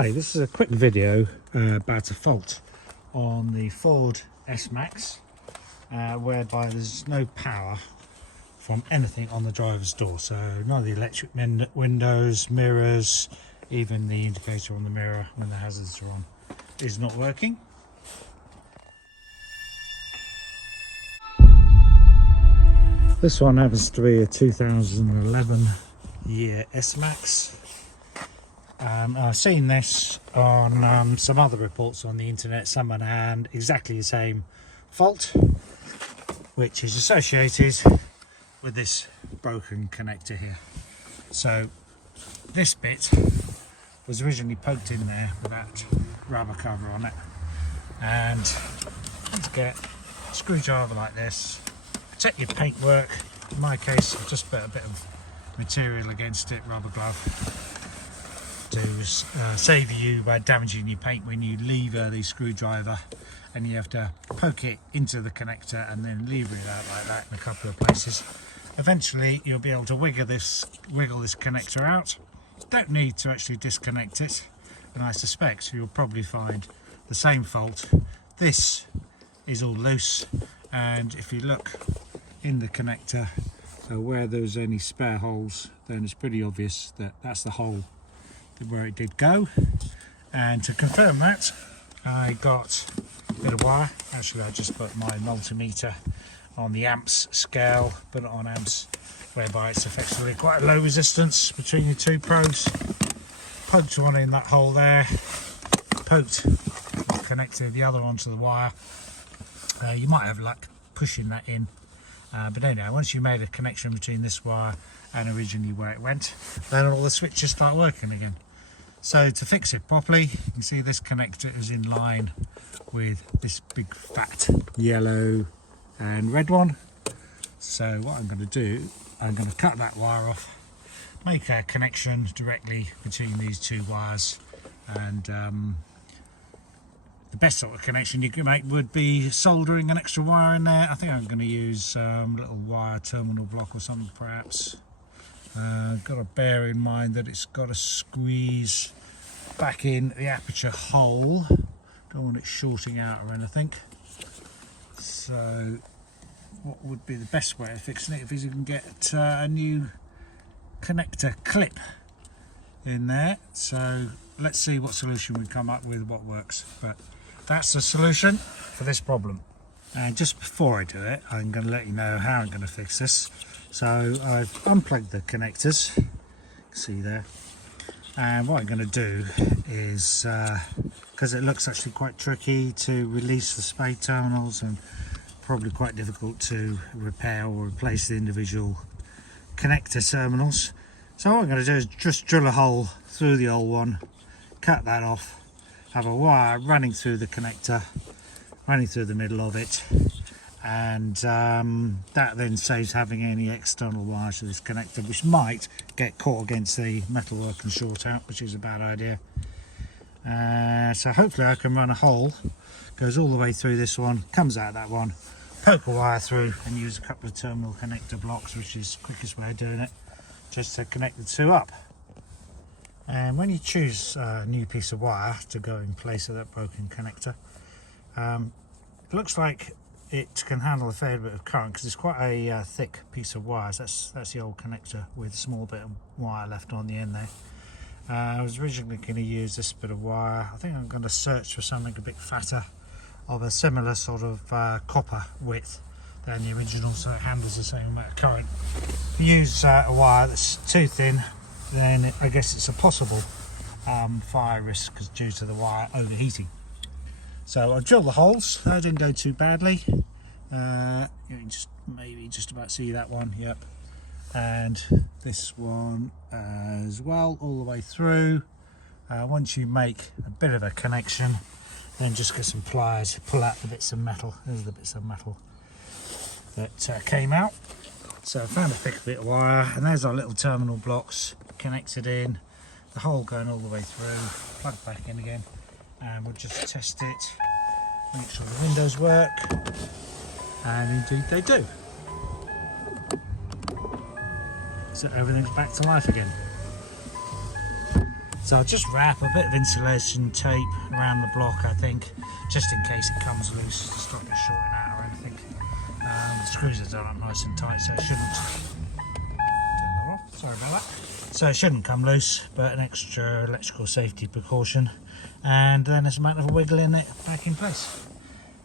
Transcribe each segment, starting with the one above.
Hi, this is a quick video about a fault on the Ford S-Max whereby there's no power from anything on the driver's door. So none of the electric windows, mirrors, even the indicator on the mirror when the hazards are on is not working. This one happens to be a 2011 year S-Max. I've seen this on some other reports on the internet, someone had exactly the same fault, which is associated with this broken connector here. So this bit was originally poked in there with that rubber cover on it, and to get a screwdriver like this, protect your paintwork. In my case, I've just put a bit of material against it, rubber glove, to save you by damaging your paint when you lever the screwdriver, and you have to poke it into the connector and then lever it out like that in a couple of places. Eventually you'll be able to wiggle this connector out. Don't need to actually disconnect it, and I suspect you'll probably find the same fault. This is all loose, and if you look in the connector where there's any spare holes, then it's pretty obvious that that's the hole where it did go. And to confirm that, I got a bit of wire. Actually, I just put my multimeter on the amps scale, put it on amps, whereby it's effectively quite a low resistance between the two probes. Poked one in that hole there, connected the other onto the wire. You might have luck pushing that in, but anyhow, once you made a connection between this wire and originally where it went, then all the switches start working again. So to fix it properly, you can see this connector is in line with this big fat yellow and red one. So what I'm going to do, I'm going to cut that wire off, make a connection directly between these two wires, and the best sort of connection you can make would be soldering an extra wire in there. I think I'm going to use a little wire terminal block or something perhaps. Got to bear in mind that it's got to squeeze back in the aperture hole. Don't want it shorting out or anything. So what would be the best way of fixing it is you can get a new connector clip in there. So let's see what solution we come up with, what works. But that's the solution for this problem. And just before I do it, I'm going to let you know how I'm going to fix this. So I've unplugged the connectors, you can see there, and what I'm going to do is, because it looks actually quite tricky to release the spade terminals and probably quite difficult to repair or replace the individual connector terminals, so what I'm going to do is just drill a hole through the old one, cut that off, have a wire running through the connector, running through the middle of it, and that then saves having any external wires to this connector, which might get caught against the metalwork and short out, which is a bad idea. So hopefully I can run a hole, goes all the way through this one, comes out that one, poke a wire through and use a couple of terminal connector blocks, which is the quickest way of doing it, just to connect the two up. And when you choose a new piece of wire to go in place of that broken connector, it looks like it can handle a fair bit of current because it's quite a thick piece of wire. That's the old connector with a small bit of wire left on the end there. I was originally going to use this bit of wire. I think I'm going to search for something a bit fatter, of a similar sort of copper width than the original, so it handles the same amount of current. If you use a wire that's too thin, then I guess it's a possible fire risk because due to the wire overheating. So I've drilled the holes. That didn't go too badly. You can maybe just about see that one. Yep. And this one as well, all the way through. Once you make a bit of a connection, then just get some pliers, pull out the bits of metal. There's the bits of metal that came out. So I found a thick bit of wire, and there's our little terminal blocks connected in. The hole going all the way through. Plug back in again. And we'll just test it, make sure the windows work, and indeed they do. So everything's back to life again. So I'll just wrap a bit of insulation tape around the block, I think, just in case it comes loose to stop it shorting out or anything. The screws are done up nice and tight, so it shouldn't. Sorry about that. So it shouldn't come loose, but an extra electrical safety precaution. And then it's a matter of wiggling it back in place.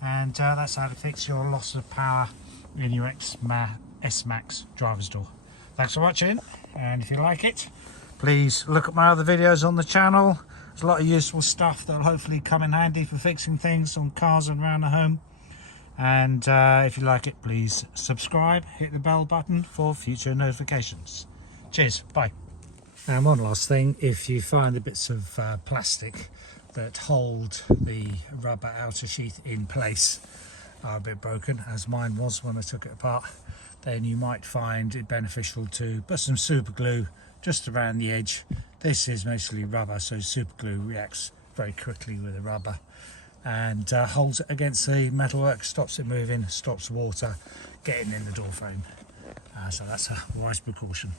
And that's how to fix your loss of power in your S-Max driver's door. Thanks for watching, and if you like it, please look at my other videos on the channel. There's a lot of useful stuff that'll hopefully come in handy for fixing things on cars and around the home. And if you like it, please subscribe, hit the bell button for future notifications. Cheers, bye. And one last thing, if you find the bits of plastic that hold the rubber outer sheath in place are a bit broken, as mine was when I took it apart, then you might find it beneficial to put some super glue just around the edge. This is mostly rubber, so super glue reacts very quickly with the rubber and holds it against the metalwork, stops it moving, stops water getting in the door frame. So that's a wise precaution.